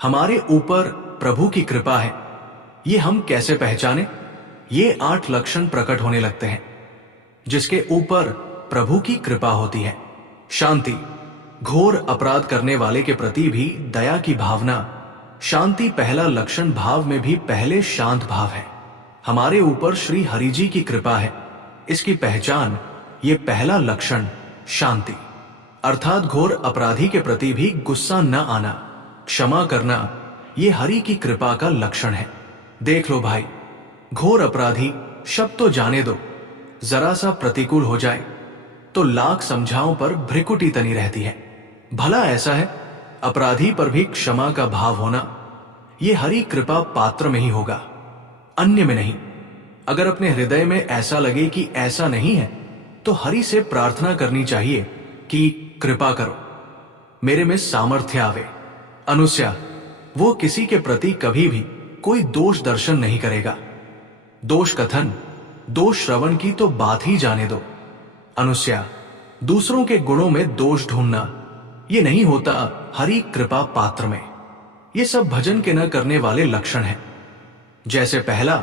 हमारे ऊपर प्रभु की कृपा है, ये हम कैसे पहचाने? ये 8 लक्षण प्रकट होने लगते हैं जिसके ऊपर प्रभु की कृपा होती है। शांति, घोर अपराध करने वाले के प्रति भी दया की भावना। शांति पहला लक्षण, भाव में भी पहले शांत भाव है। हमारे ऊपर श्री हरि जी की कृपा है, इसकी पहचान ये पहला लक्षण शांति, अर्थात घोर अपराधी के प्रति भी गुस्सा न आना, क्षमा करना, ये हरि की कृपा का लक्षण है। देख लो भाई, घोर अपराधी शब्द तो जाने दो, जरा सा प्रतिकूल हो जाए तो लाख समझाओं पर भ्रिकुटी तनी रहती है। भला ऐसा है, अपराधी पर भी क्षमा का भाव होना, ये हरि कृपा पात्र में ही होगा, अन्य में नहीं। अगर अपने हृदय में ऐसा लगे कि ऐसा नहीं है तो हरि से प्रार्थना करनी चाहिए कि कृपा करो, मेरे में सामर्थ्य आवे। अनुस्या, वो किसी के प्रति कभी भी कोई दोष दर्शन नहीं करेगा। दोष कथन, दोष श्रवण की तो बात ही जाने दो। अनुस्या, दूसरों के गुणों में दोष ढूंढना ये नहीं होता हरि कृपा पात्र में। ये सब भजन के न करने वाले लक्षण हैं। जैसे पहला,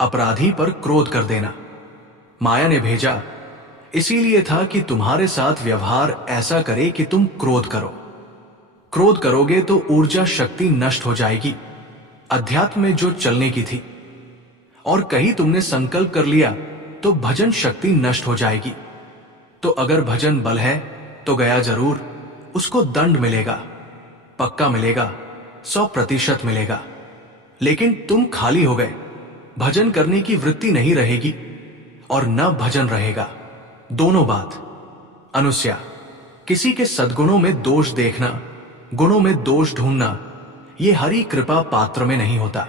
अपराधी पर क्रोध कर देना। माया ने भेजा इसीलिए था कि तुम्हारे साथ व्यवहार ऐसा करे कि तुम क्रोध करो। क्रोध करोगे तो ऊर्जा शक्ति नष्ट हो जाएगी, अध्यात्म में जो चलने की थी। और कहीं तुमने संकल्प कर लिया तो भजन शक्ति नष्ट हो जाएगी। तो अगर भजन बल है तो गया जरूर, उसको दंड मिलेगा, पक्का मिलेगा, 100% मिलेगा। लेकिन तुम खाली हो गए, भजन करने की वृत्ति नहीं रहेगी और न भजन रहेगा, दोनों बात। अनुस्या, किसी के सद्गुणों में दोष देखना, गुणों में दोष ढूंढना, ये हरि कृपा पात्र में नहीं होता।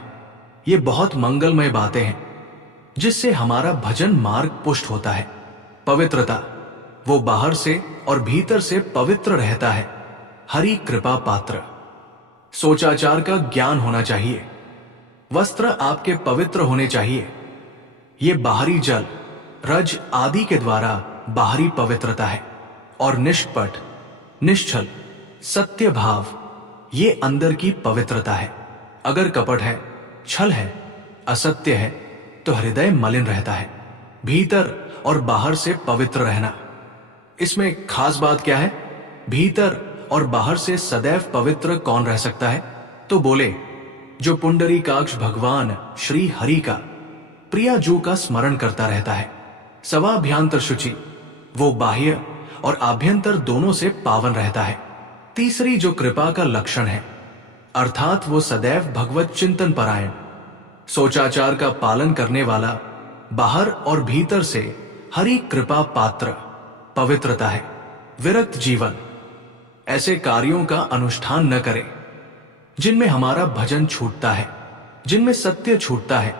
ये बहुत मंगलमय बातें हैं जिससे हमारा भजन मार्ग पुष्ट होता है। पवित्रता, वो बाहर से और भीतर से पवित्र रहता है, हरि कृपा पात्र। सोचाचार का ज्ञान होना चाहिए, वस्त्र आपके पवित्र होने चाहिए। ये बाहरी जल, रज आदि के द्वारा बाहरी पवित्रता है। और निष्कपट, निश्चल, सत्य भाव, ये अंदर की पवित्रता है। अगर कपट है, छल है, असत्य है तो हृदय मलिन रहता है। भीतर और बाहर से पवित्र रहना, इसमें खास बात क्या है? भीतर और बाहर से सदैव पवित्र कौन रह सकता है? तो बोले, जो पुंडरीकाक्ष भगवान श्री हरि का, प्रियाजू का स्मरण करता रहता है। सवाभ्यांतर शुचि, वो बाह्य और आभ्यंतर दोनों से पावन रहता है। तीसरी जो कृपा का लक्षण है, अर्थात वो सदैव भगवत चिंतन परायण, सोचाचार का पालन करने वाला, बाहर और भीतर से हरि कृपा पात्र, पवित्रता है। विरक्त जीवन, ऐसे कार्यों का अनुष्ठान न करें जिनमें हमारा भजन छूटता है, जिनमें सत्य छूटता है,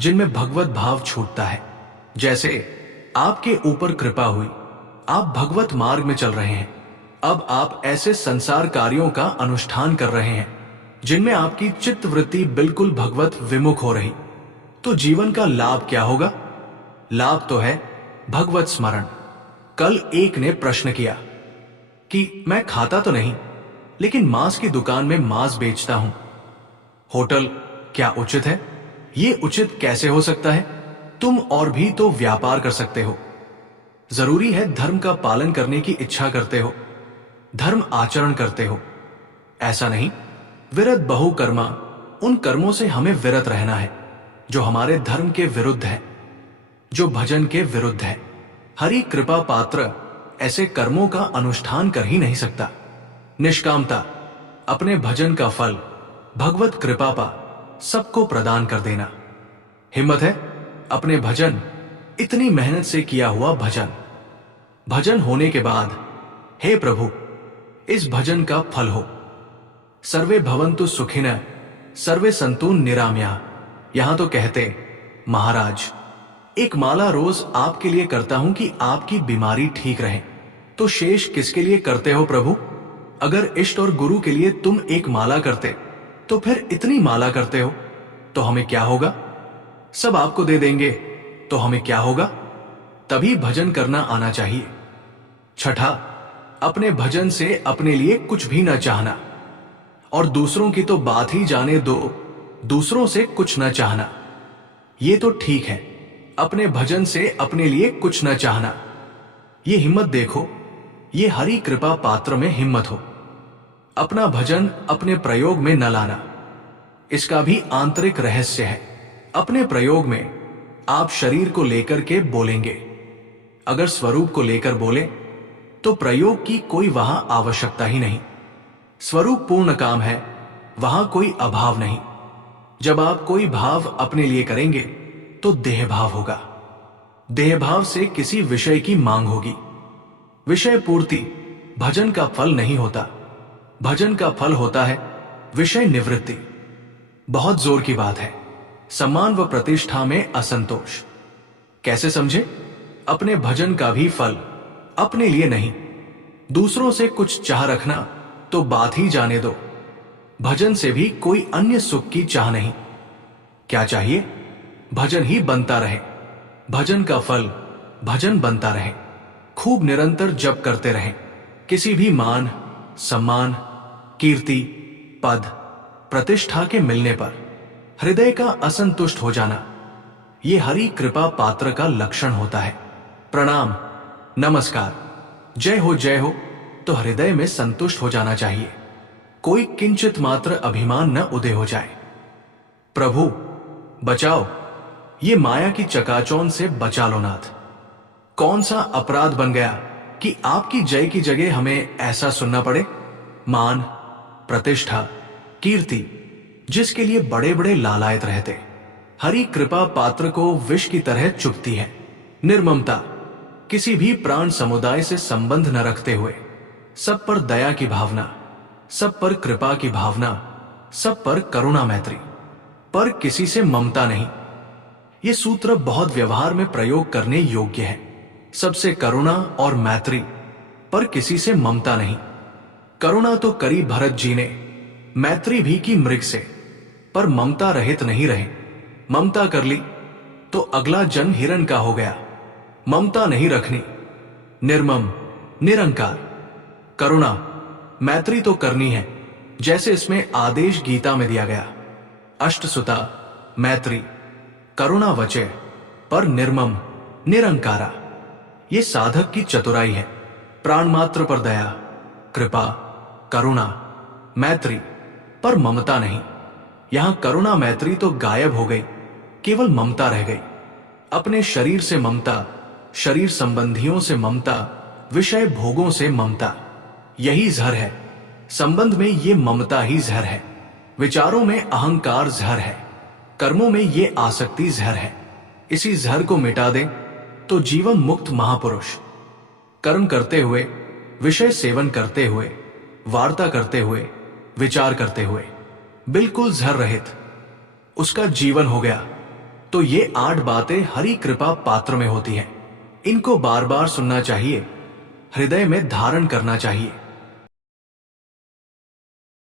जिनमें भगवत भाव छूटता है। जैसे आपके ऊपर कृपा हुई, आप भगवत मार्ग में चल रहे हैं, अब आप ऐसे संसार कार्यों का अनुष्ठान कर रहे हैं जिनमें आपकी चित्त वृत्ति बिल्कुल भगवत विमुख हो रही, तो जीवन का लाभ क्या होगा? लाभ तो है भगवत स्मरण। कल एक ने प्रश्न किया कि मैं खाता तो नहीं, लेकिन मांस की दुकान में मांस बेचता हूं, होटल क्या उचित है? ये उचित कैसे हो सकता है? तुम और भी तो व्यापार कर सकते हो। जरूरी है धर्म का पालन करने की इच्छा करते हो, धर्म आचरण करते हो, ऐसा नहीं। विरत बहु कर्मा, उन कर्मों से हमें विरत रहना है जो हमारे धर्म के विरुद्ध है, जो भजन के विरुद्ध है। हरि कृपा पात्र ऐसे कर्मों का अनुष्ठान कर ही नहीं सकता। निष्कामता, अपने भजन का फल भगवत कृपा पा सबको प्रदान कर देना। हिम्मत है अपने भजन, इतनी मेहनत से किया हुआ भजन, भजन होने के बाद, हे प्रभु इस भजन का फल हो। सर्वे भवन्तु सुखिनः, सर्वे सन्तु निरामयाः। यहां तो कहते, महाराज एक माला रोज आपके लिए करता हूं कि आपकी बीमारी ठीक रहे, तो शेष किसके लिए करते हो प्रभु? अगर इष्ट और गुरु के लिए तुम एक माला करते तो फिर इतनी माला करते हो तो हमें क्या होगा? सब आपको दे देंगे तो हमें क्या होगा? तभी भजन करना आना चाहिए। छठा, अपने भजन से अपने लिए कुछ भी न चाहना। और दूसरों की तो बात ही जाने दो, दूसरों से कुछ न चाहना। ये तो ठीक है, अपने भजन से अपने लिए कुछ न चाहना। ये हिम्मत देखो, ये हरि कृपा पात्र में हिम्मत हो। अपना भजन अपने प्रयोग में न लाना, इसका भी आंतरिक रहस्य है। अपने प्रयोग में आप शरीर को लेकर के बोलेंगे। अगर स्वरूप को लेकर बोले तो प्रयोग की कोई वहां आवश्यकता ही नहीं। स्वरूप पूर्ण काम है, वहां कोई अभाव नहीं। जब आप कोई भाव अपने लिए करेंगे तो देह भाव होगा। देह भाव से किसी विषय की मांग होगी। विषय पूर्ति भजन का फल नहीं होता। भजन का फल होता है विषय निवृत्ति। बहुत जोर की बात है, सम्मान व प्रतिष्ठा में असंतोष। कैसे समझे? अपने भजन का भी फल अपने लिए नहीं, दूसरों से कुछ चाह रखना तो बात ही जाने दो। भजन से भी कोई अन्य सुख की चाह नहीं। क्या चाहिए? भजन ही बनता रहे, भजन का फल भजन बनता रहे। खूब निरंतर जप करते रहें। किसी भी मान, सम्मान, कीर्ति, पद, प्रतिष्ठा के मिलने पर हृदय का असंतुष्ट हो जाना, ये हरि कृपा पात्र का लक्षण होता है। प्रणाम, नमस्कार, जय हो तो हृदय में संतुष्ट हो जाना चाहिए। कोई किंचित मात्र अभिमान न उदय हो जाए। प्रभु बचाओ, ये माया की चकाचौंध से बचा लो नाथ। कौन सा अपराध बन गया कि आपकी जय की जगह हमें ऐसा सुनना पड़े? मान, प्रतिष्ठा, कीर्ति, जिसके लिए बड़े बड़े लालायत रहते, हरि कृपा पात्र को विष की तरह चुभती है। निर्ममता, किसी भी प्राण समुदाय से संबंध न रखते हुए सब पर दया की भावना, सब पर कृपा की भावना, सब पर करुणा मैत्री, पर किसी से ममता नहीं। ये सूत्र बहुत व्यवहार में प्रयोग करने योग्य है। सबसे करुणा और मैत्री, पर किसी से ममता नहीं। करुणा तो करी भरत जी ने, मैत्री भी की मृग से, पर ममता रहित नहीं रहे। ममता कर ली तो अगला जन्म हिरण का हो गया। ममता नहीं रखनी, निर्मम, निरंकार। करुणा, मैत्री तो करनी है, जैसे इसमें आदेश गीता में दिया गया। अष्टसुता, मैत्री, करुणा वचय, पर निर्मम, निरंकारा। ये साधक की चतुराई है। प्राण मात्र पर दया, कृपा, करुणा, मैत्री, पर ममता नहीं। यहां करुणा मैत्री तो गायब हो गई, केवल ममता रह गई। अपने शरीर से ममता, शरीर संबंधियों से ममता, विषय भोगों से ममता, यही जहर है। संबंध में ये ममता ही जहर है। विचारों में अहंकार जहर है। कर्मों में ये आसक्ति जहर है। इसी जहर को मिटा दे तो जीवन मुक्त महापुरुष। कर्म करते हुए, विषय सेवन करते हुए, वार्ता करते हुए, विचार करते हुए, बिल्कुल जहर रहित उसका जीवन हो गया। तो ये 8 बातें हरि कृपा पात्र में होती हैं। इनको बार बार सुनना चाहिए, हृदय में धारण करना चाहिए।